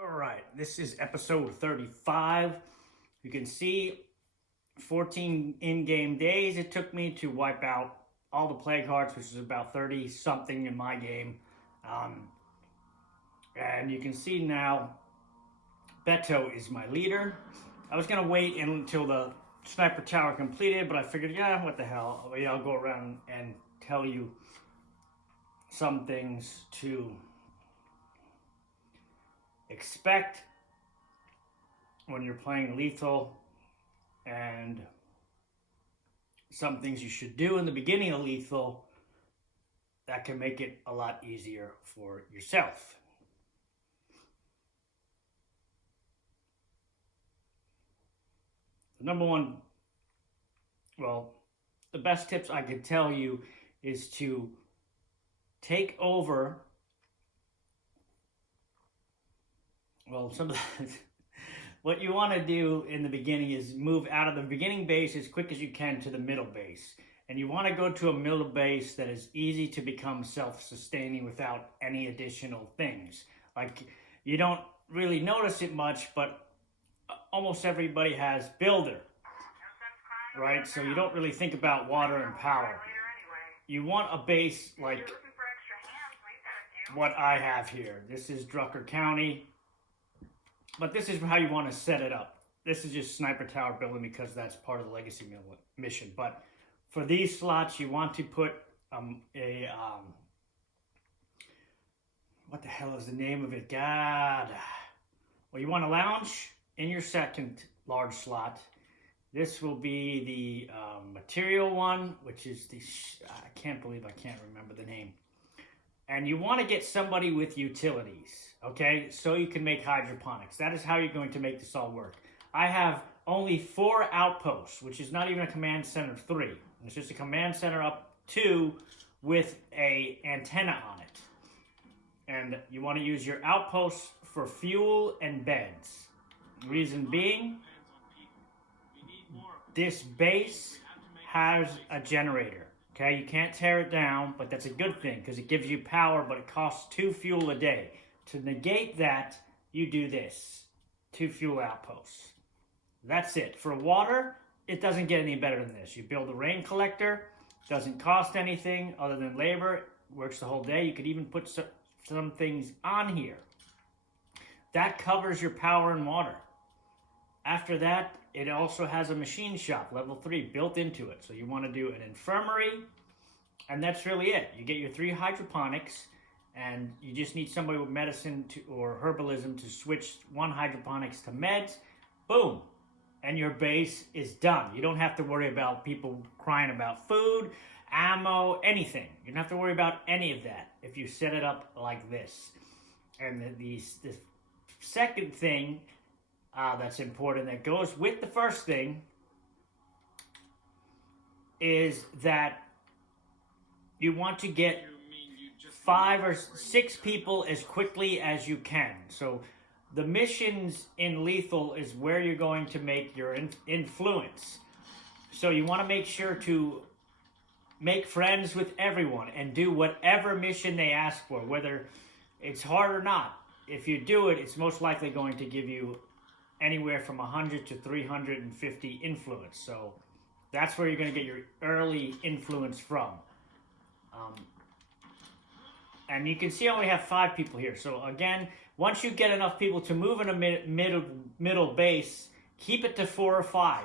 All right, this is episode 35. You can see 14 in-game days it took me to wipe out all the plague hearts, which is about 30 something in my game. And you can see now Beto is my leader. I was gonna wait until the sniper tower completed, but I figured, yeah, what the hell? I'll go around and tell you some things to expect when you're playing lethal, and some things you should do in the beginning of lethal that can make it a lot easier for yourself. The number one, well, the best tips I could tell you is to take over. Well, some of the, what you want to do in the beginning is move out of the beginning base as quick as you can to the middle base. And you want to go to a middle base that is easy to become self-sustaining without any additional things. Like, you don't really notice it much, but almost everybody has builder, right? So you don't really think about water and power. You want a base like what I have here. This is Drucker County. But this is how you want to set it up. This is just sniper tower building because that's part of the legacy mission. But for these slots, you want to put what the hell is the name of it? God. Well, you want a lounge in your second large slot. This will be the material one, which is the, I can't believe I can't remember the name. And you want to get somebody with utilities, okay? So you can make hydroponics. That is how you're going to make this all work. I have only 4 outposts, which is not even a command center 3. It's just a command center up 2 with a antenna on it. And you want to use your outposts for fuel and beds. Reason being, this base has a generator. Okay, you can't tear it down, but that's a good thing because it gives you power, but it costs 2 fuel a day. To negate that, you do this. 2 fuel outposts. That's it. For water, it doesn't get any better than this. You build a rain collector, doesn't cost anything other than labor, works the whole day. You could even put some things on here. That covers your power and water. After that, it also has a machine shop, level 3, built into it. So you want to do an infirmary, and that's really it. You get your 3 hydroponics, and you just need somebody with medicine or herbalism to switch 1 hydroponics to meds. Boom. And your base is done. You don't have to worry about people crying about food, ammo, anything. You don't have to worry about any of that if you set it up like this. And the second thing that's important that goes with the first thing is that you want to get 5 or 6 people as quickly as you can. So the missions in lethal is where you're going to make your influence. So you want to make sure to make friends with everyone and do whatever mission they ask for, whether it's hard or not. If you do it, it's most likely going to give you anywhere from 100 to 350 influence. So that's where you're going to get your early influence from. And you can see I only have 5 people here. So again, once you get enough people to move in a middle base, keep it to 4 or 5.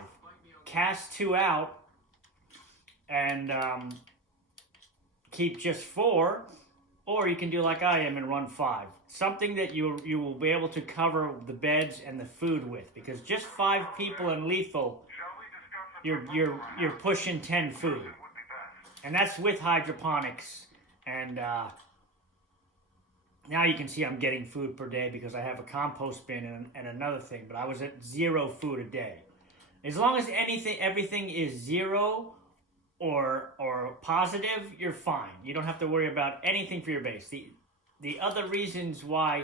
Cast 2 out and keep just 4. Or you can do like I am and run 5. Something that you will be able to cover the beds and the food with. Because just 5 people in lethal, you're pushing 10 food. And that's with hydroponics. And now you can see I'm getting food per day because I have a compost bin and another thing. But I was at 0 food a day. As long as everything is 0 or positive, you're fine. You don't have to worry about anything for your base. The other reasons why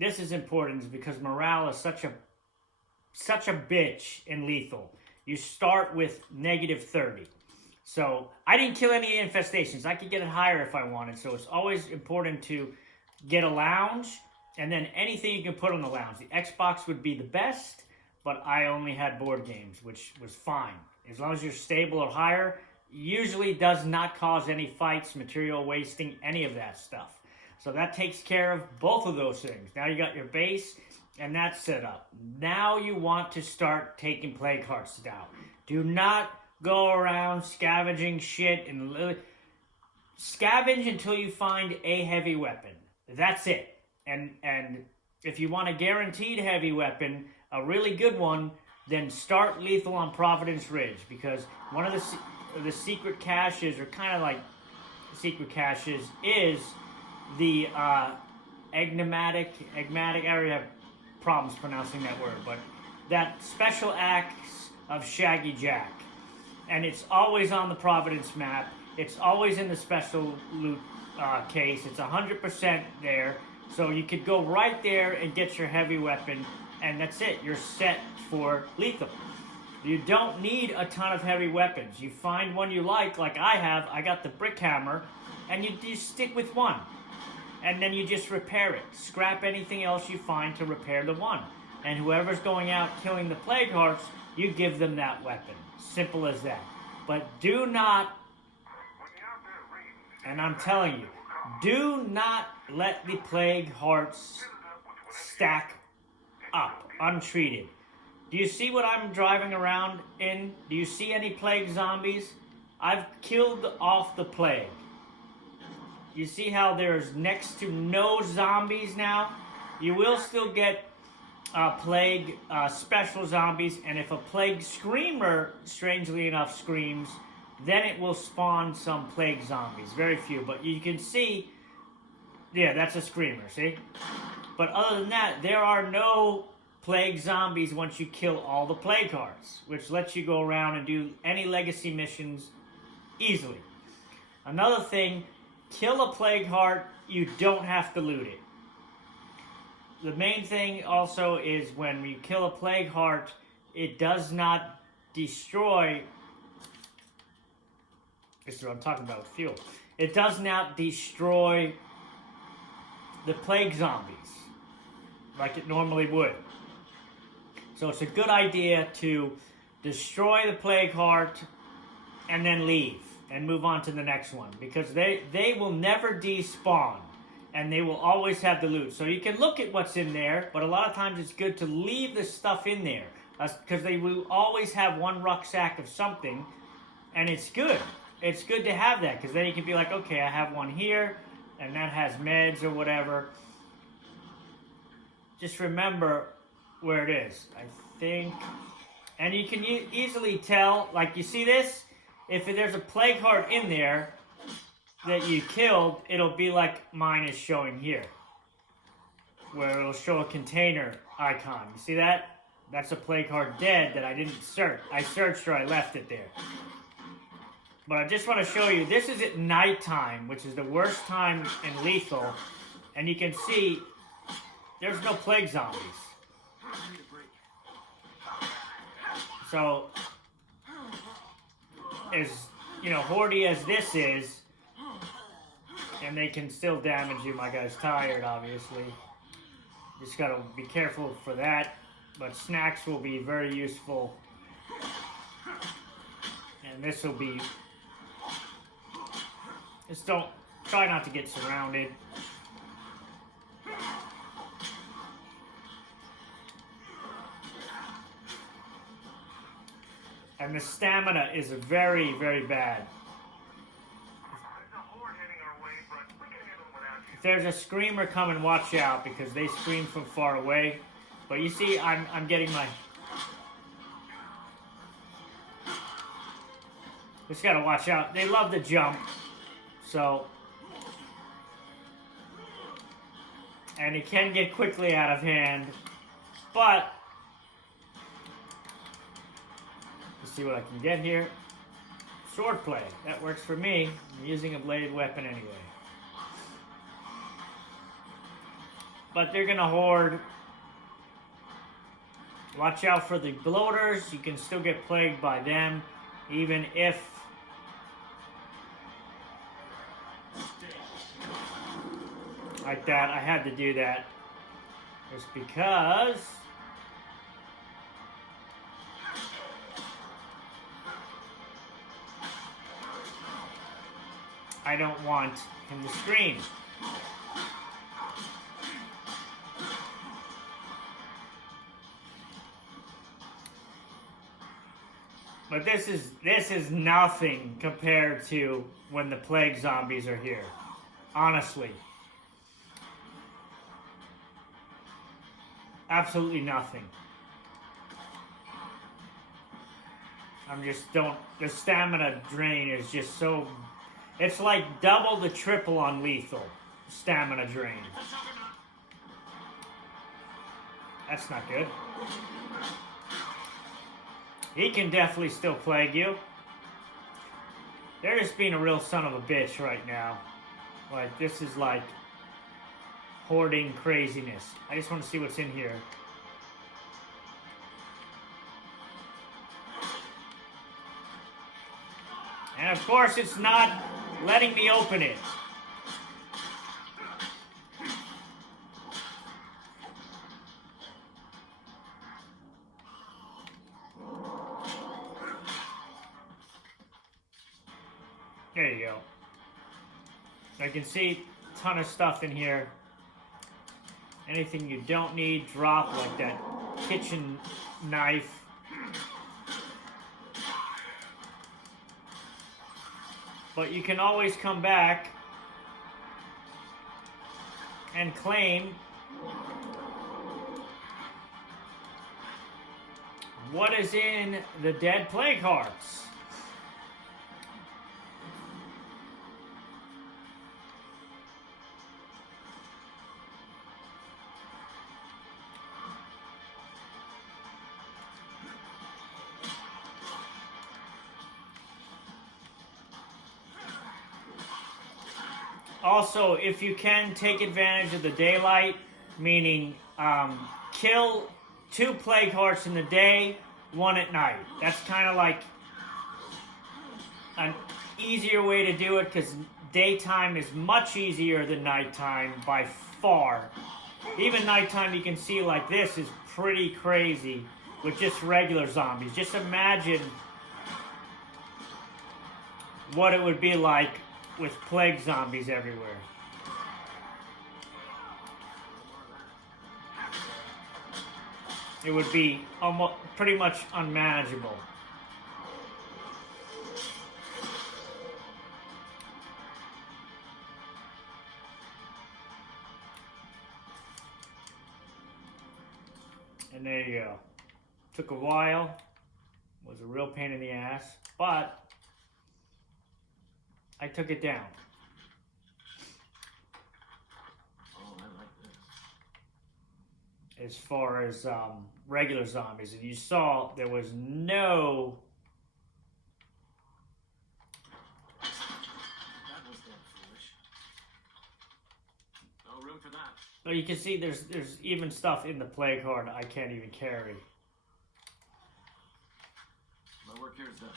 this is important is because morale is such a bitch in lethal. You start with -30. So I didn't kill any infestations. I could get it higher if I wanted. So it's always important to get a lounge and then anything you can put on the lounge. The Xbox would be the best, but I only had board games, which was fine. As long as you're stable or higher, usually does not cause any fights, material wasting, any of that stuff. So that takes care of both of those things. Now you got your base, and that's set up. Now you want to start taking plague hearts down. Do not go around scavenging shit and scavenge until you find a heavy weapon. That's it. And if you want a guaranteed heavy weapon, a really good one, then start lethal on Providence Ridge, because one of the secret caches, or kind of like secret caches, is the enigmatic. I already have problems pronouncing that word, but that special axe of Shaggy Jack, and it's always on the Providence map. It's always in the special loot case. It's 100% there, so you could go right there and get your heavy weapon, and that's it. You're set for lethal. You don't need a ton of heavy weapons. You find one you like I have. I got the brick hammer, and you stick with one. And then you just repair it. Scrap anything else you find to repair the one. And whoever's going out killing the plague hearts, you give them that weapon. Simple as that. But do not, and I'm telling you, do not let the plague hearts stack up untreated. Do you see what I'm driving around in? Do you see any plague zombies? I've killed off the plague. You see how there's next to no zombies now? You will still get plague special zombies, and if a plague screamer, strangely enough, screams, then it will spawn some plague zombies. Very few, but you can see, yeah, that's a screamer, see? But other than that, there are no plague zombies once you kill all the plague hearts, which lets you go around and do any legacy missions easily. Another thing, kill a plague heart, you don't have to loot it. The main thing also is when you kill a plague heart, it does not destroy, this is what I'm talking about with fuel. It does not destroy the plague zombies like it normally would. So it's a good idea to destroy the plague heart and then leave and move on to the next one, because they will never despawn and they will always have the loot. So you can look at what's in there, but a lot of times it's good to leave the stuff in there, because they will always have one rucksack of something, and it's good. It's good to have that, because then you can be like, okay, I have one here, and that has meds or whatever. Just remember where it is, I think. And you can easily tell, like you see this? If there's a plague heart in there that you killed, it'll be like mine is showing here, where it'll show a container icon. You see that? That's a plague heart dead that I didn't search. I searched or I left it there. But I just want to show you, this is at nighttime, which is the worst time in lethal, and you can see there's no plague zombies. So, as hoardy as this is, and they can still damage you. My guy's tired, obviously. Just gotta be careful for that. But snacks will be very useful, and this will be. Just try not to get surrounded. And the stamina is very, very bad. If there's a screamer coming, watch out, because they scream from far away. But you see, I'm getting my... Just gotta watch out. They love to jump. So... And it can get quickly out of hand. But... Let's see what I can get here. Swordplay. That works for me. I'm using a bladed weapon anyway. But they're gonna hoard. Watch out for the bloaters. You can still get plagued by them, even if like that. I had to do that. Just because I don't want him to scream. But this is nothing compared to when the plague zombies are here. Honestly. Absolutely nothing. The stamina drain is just so, it's like double to triple on lethal stamina drain. That's not good. He can definitely still plague you. They're just being a real son of a bitch right now. Like, this is like hoarding craziness. I just want to see what's in here. And of course, it's not letting me open it. There you go. I can see a ton of stuff in here. Anything you don't need, drop, like that kitchen knife. But you can always come back and claim what is in the dead plague hearts. Also, if you can, take advantage of the daylight, meaning kill 2 plague hearts in the day, 1 at night. That's kind of like an easier way to do it because daytime is much easier than nighttime by far. Even nighttime you can see like this is pretty crazy with just regular zombies. Just imagine what it would be like with plague zombies everywhere. It would be almost pretty much unmanageable. And there you go. Took a while. Was a real pain in the ass, but I took it down. Oh, I like this. As far as regular zombies, and you saw there was no. That was damn foolish. No room for that. But you can see there's even stuff in the plague heart I can't even carry. My work here is done.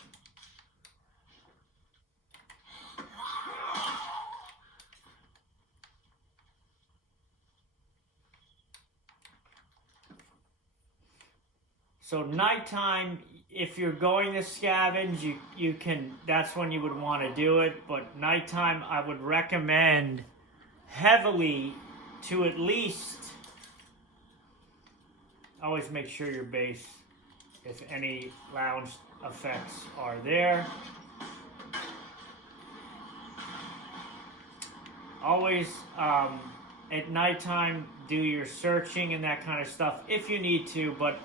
So nighttime, if you're going to scavenge, you can, that's when you would want to do it. But nighttime, I would recommend heavily to at least always make sure your base, if any lounge effects are there. Always at nighttime do your searching and that kind of stuff if you need to, but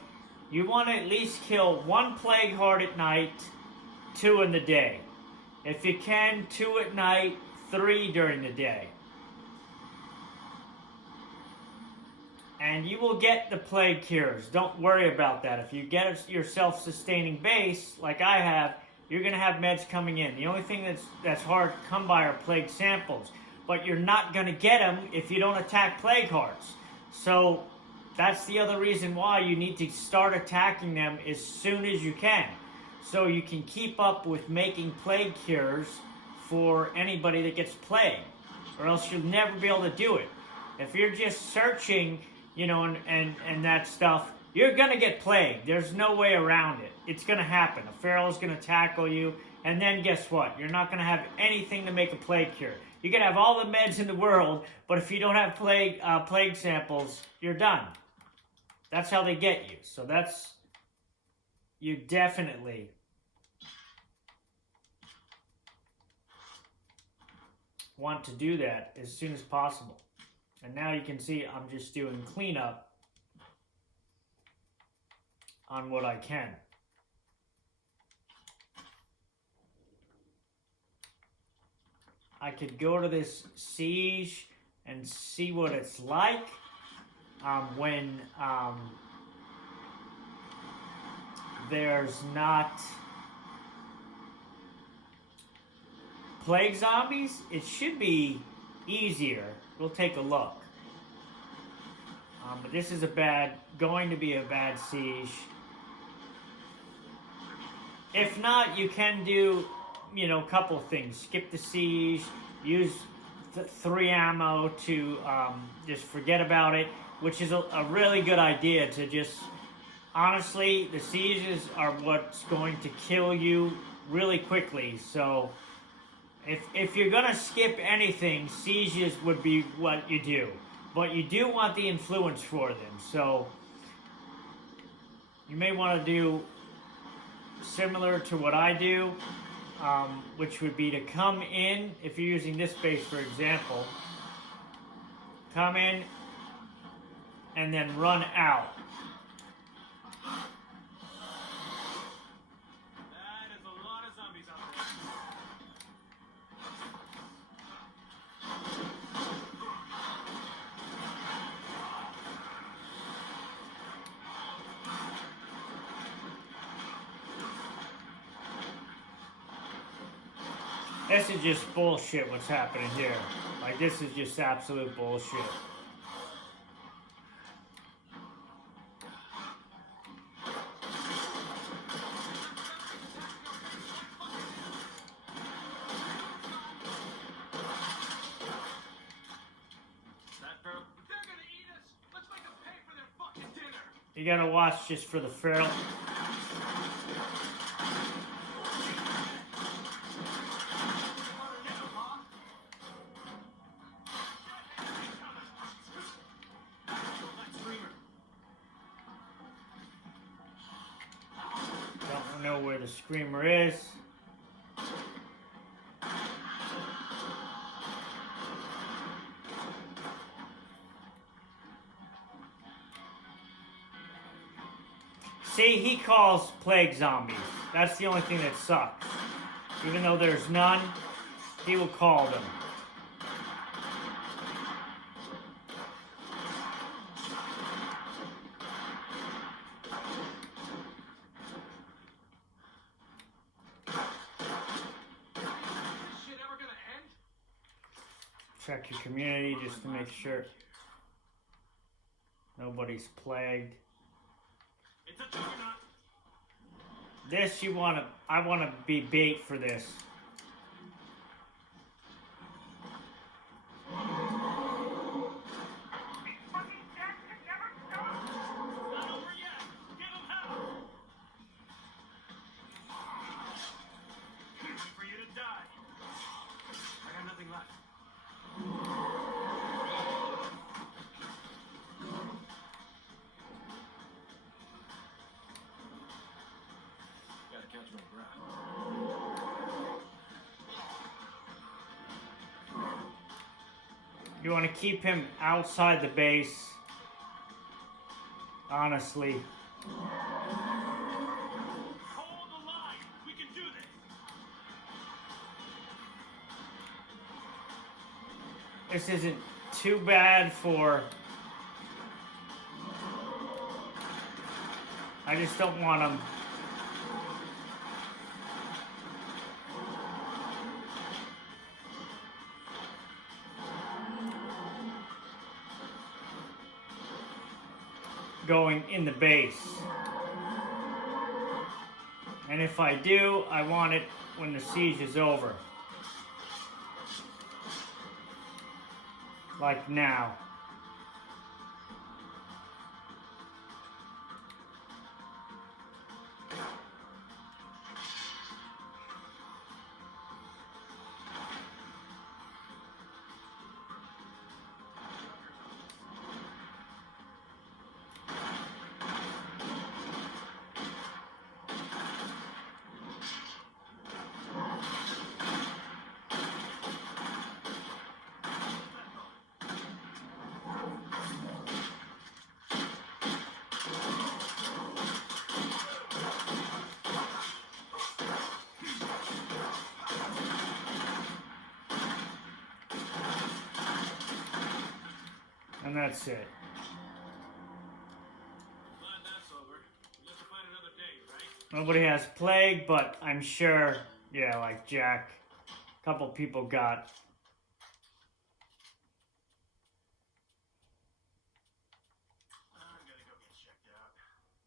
you want to at least kill 1 plague heart at night, 2 in the day. If you can, 2 at night, 3 during the day. And you will get the plague cures. Don't worry about that. If you get your self-sustaining base, like I have, you're going to have meds coming in. The only thing that's hard to come by are plague samples. But you're not going to get them if you don't attack plague hearts. So that's the other reason why you need to start attacking them as soon as you can. So you can keep up with making plague cures for anybody that gets plagued. Or else you'll never be able to do it. If you're just searching you know, and that stuff, you're going to get plagued. There's no way around it. It's going to happen. A feral is going to tackle you, and then guess what? You're not going to have anything to make a plague cure. You can have all the meds in the world, but if you don't have plague samples, you're done. That's how they get you. So that's, you definitely want to do that as soon as possible. And now you can see I'm just doing cleanup on what I can. I could go to this siege and see what it's like when there's not plague zombies. It should be easier. We'll take a look. But this is going to be a bad siege. If not, you can do, you know, a couple of things. Skip the siege, use 3 ammo to just forget about it, which is a really good idea to just, honestly, the sieges are what's going to kill you really quickly. So if you're going to skip anything, sieges would be what you do. But you do want the influence for them. So you may want to do similar to what I do, which would be to come in, if you're using this base for example, come in and then run out. That is a lot of zombies out there. This is just bullshit what's happening here. Like, this is just absolute bullshit. You gotta watch just for the feral. Don't know where the screamer is. See, he calls plague zombies. That's the only thing that sucks. Even though there's none, he will call them. Check your community just to make sure nobody's plagued. This I want to be bait for this. You want to keep him outside the base, honestly. Hold the line. We can do this. This isn't too bad for... I just don't want him... going in the base. And if I do, I want it when the siege is over. Like now. And that's it. Glad that's over. We have to find another day, right? Nobody has plague, but I'm sure, yeah, like Jack, a couple people got. I'm gonna go get checked out.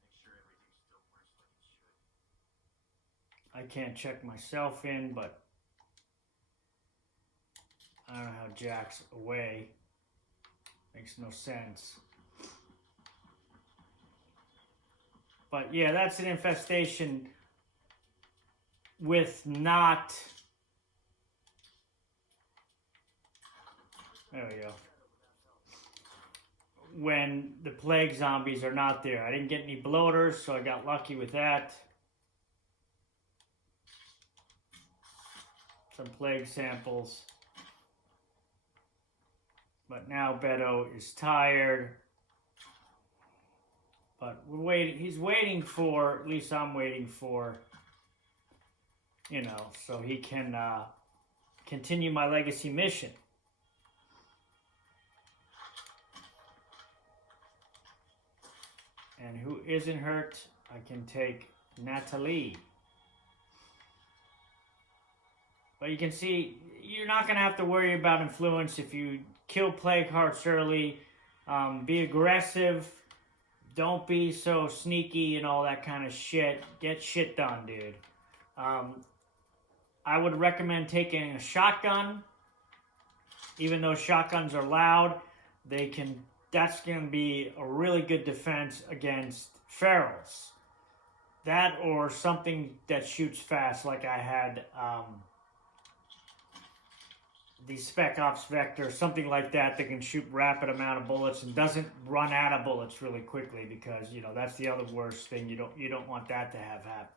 Make sure everything still works like it should. I can't check myself in, but I don't know how Jack's away. Makes no sense. But yeah, that's an infestation with not... There we go. When the plague zombies are not there. I didn't get any bloaters, so I got lucky with that. Some plague samples. But now Beto is tired. But we're waiting. He's waiting for, at least I'm waiting for, you know, so he can continue my legacy mission. And who isn't hurt, I can take Natalie. But you can see, you're not going to have to worry about influence if you kill plague hearts early. Be aggressive. Don't be so sneaky and all that kind of shit. Get shit done, dude. I would recommend taking a shotgun. Even though shotguns are loud, they can... That's going to be a really good defense against ferals. That or something that shoots fast, like I had the Spec Ops Vector, something like that that can shoot rapid amount of bullets and doesn't run out of bullets really quickly, because you know that's the other worst thing. You don't want that to have happen.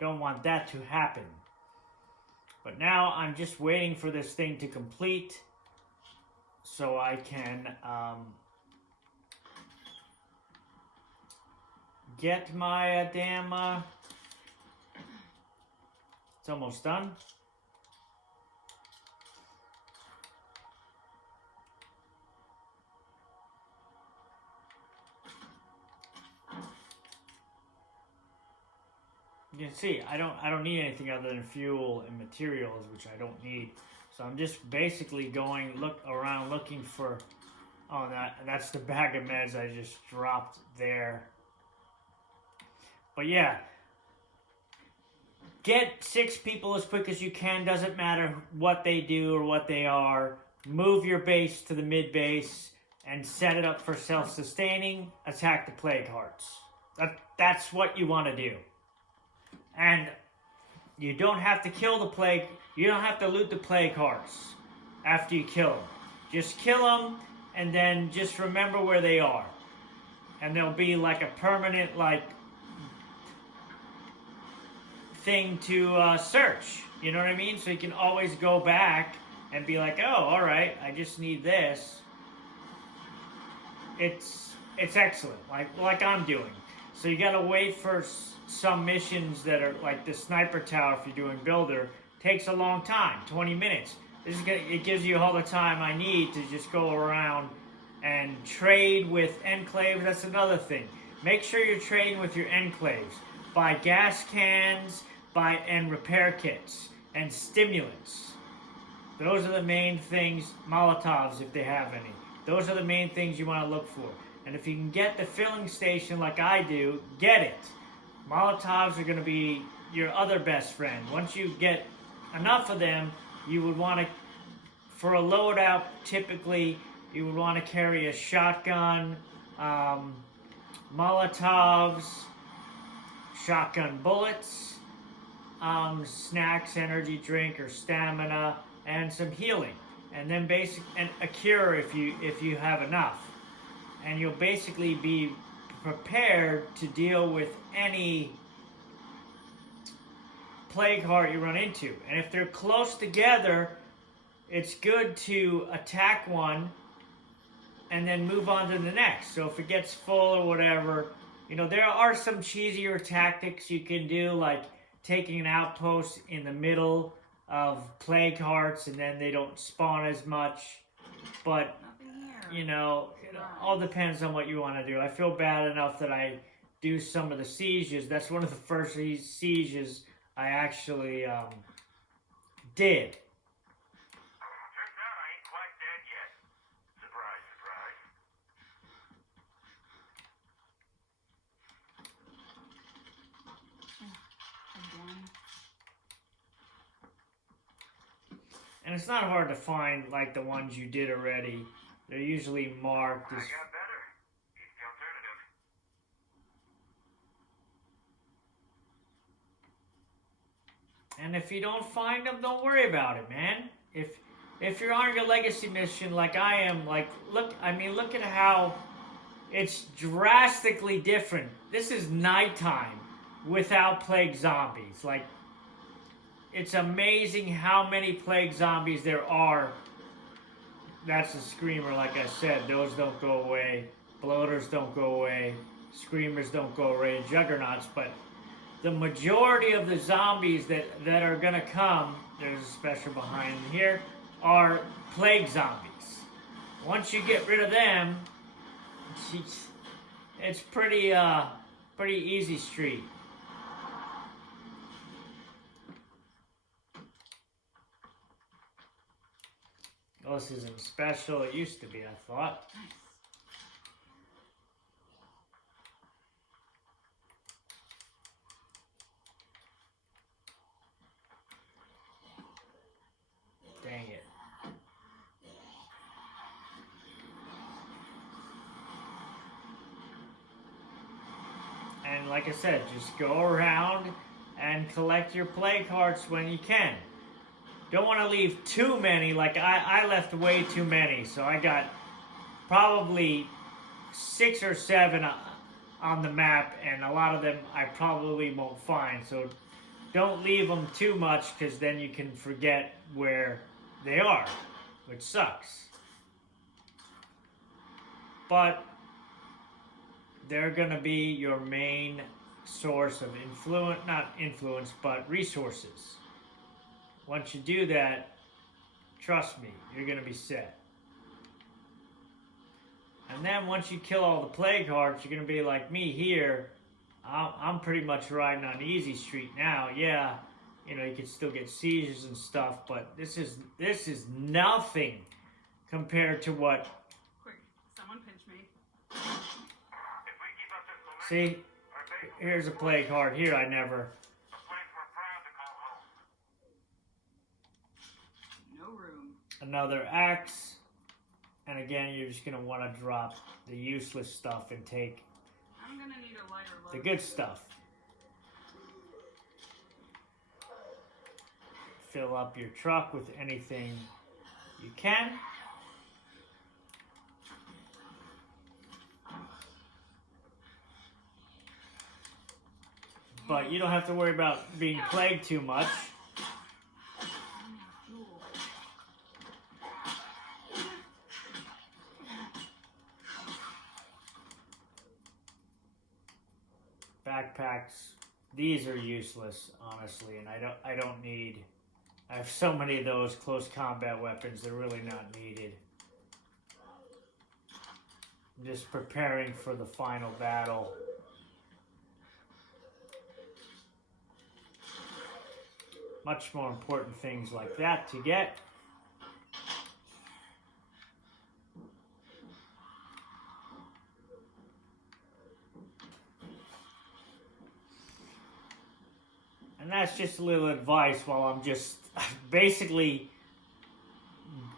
Don't want that to happen. But now I'm just waiting for this thing to complete so I can get my damn... It's almost done. You can see I don't need anything other than fuel and materials, which I don't need. So I'm just basically going around looking for... Oh, that's the bag of meds I just dropped there. But yeah, get 6 people as quick as you can. Doesn't matter what they do or what they are. Move your base to the mid base and set it up for self-sustaining. Attack the plague hearts. That's what you want to do. And you don't have to kill the plague. You don't have to loot the plague hearts after you kill them. Just kill them and then just remember where they are. And there'll be like a permanent thing to search. You know what I mean? So you can always go back and be like, oh, all right, I just need this. It's excellent, like I'm doing. So you gotta wait for some missions that are like the sniper tower. If you're doing builder, takes a long time, 20 minutes. It gives you all the time I need to just go around and trade with enclaves. That's another thing. Make sure you're trading with your enclaves. Buy gas cans, and repair kits and stimulants. Those are the main things. Molotovs, if they have any. Those are the main things you want to look for. And if you can get the filling station like I do, get it. Molotovs are going to be your other best friend. Once you get enough of them, you would want to, for a loadout, typically, you would want to carry a shotgun, Molotovs, shotgun bullets, snacks, energy drink, or stamina, and some healing. And then and a cure if you have enough. And you'll basically be prepared to deal with any plague heart you run into. And if they're close together, it's good to attack one and then move on to the next. So if it gets full or whatever, you know, there are some cheesier tactics you can do, like taking an outpost in the middle of plague hearts and then they don't spawn as much. But you know, it all depends on what you want to do. I feel bad enough that I do some of the sieges. That's one of the first sieges I actually did. Turns out I ain't quite dead yet. Surprise, surprise. Again. And it's not hard to find like the ones you did already. They're usually marked I as... got better. He's the alternative. And if you don't find them, don't worry about it, man. If you're on your legacy mission like I am, like look at how it's drastically different. This is nighttime without plague zombies. Like, it's amazing how many plague zombies there are. That's a screamer, like I said. Those don't go away. Bloaters don't go away. Screamers don't go away. Juggernauts, but the majority of the zombies that are gonna come, there's a special behind here, are plague zombies. Once you get rid of them, it's pretty easy street. Oh, this isn't special. It used to be, I thought. Nice. Dang it. And like I said, just go around and collect your plague hearts when you can. Don't want to leave too many. Like I left way too many, so I got probably 6 or 7 on the map, and a lot of them I probably won't find. So don't leave them too much, because then you can forget where they are, which sucks. But they're gonna be your main source of but resources. Once you do that, trust me, you're gonna be set. And then once you kill all the plague hearts, you're gonna be like me here. I'm pretty much riding on easy street now. Yeah, you know, you can still get sieges and stuff, but this is nothing compared to what. Quick, someone pinch me. If we keep up this momentum, See, here's a plague heart. Here I never. a place we're proud to call home. No room. Another axe, and again, you're just gonna want to drop the useless stuff and take I'm gonna need a lighter load. the good stuff. Fill up your truck with anything you can. But you don't have to worry about being plagued too much. Fuel. Backpacks, these are useless, honestly, and I don't need. I have so many of those close combat weapons, they're really not needed. I'm just preparing for the final battle. Much more important things like that to get. And that's just a little advice while I'm just basically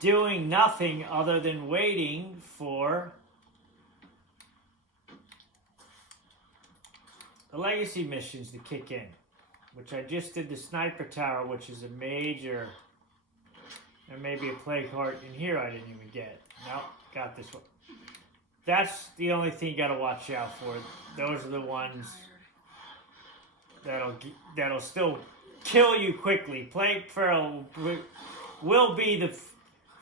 doing nothing other than waiting for the legacy missions to kick in. Which I just did the sniper tower, which is a major. There may be a plague heart in here I didn't even get. Nope, got this one. That's the only thing you gotta watch out for. Those are the ones that'll still kill you quickly. Plague Feral will be the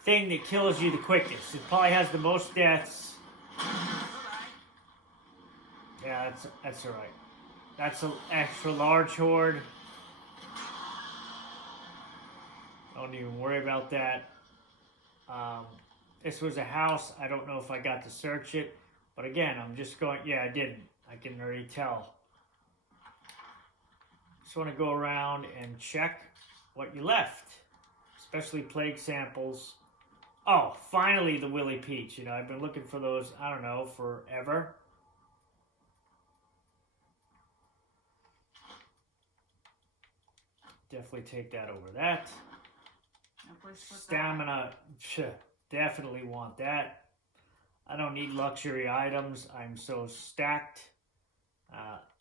thing that kills you the quickest. It probably has the most deaths. Yeah, that's alright. That's an extra large horde. Don't even worry about that. this was a house. I don't know if I got to search it. But again, I'm just going, yeah, I didn't. I can already tell. Just want to go around and check what you left. Especially plague samples. Oh, finally the Willy Peach. You know, I've been looking for those, I don't know, forever. Definitely take that over that. No place to put Stamina, definitely want that. I don't need luxury items. I'm so stacked.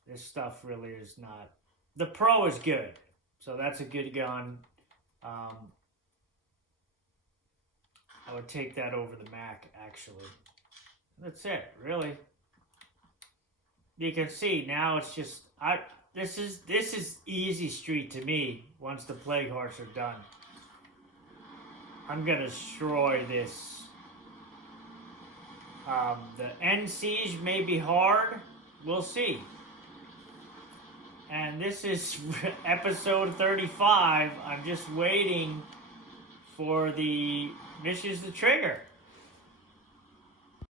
This stuff really is not. The Pro is good. So that's a good gun. I would take that over the Mac, actually. That's it, really. You can see now it's just this is easy street to me once the Plague Hearts are done. I'm gonna destroy this. The end siege may be hard. We'll see. And this is episode 35. I'm just waiting for the missions to trigger.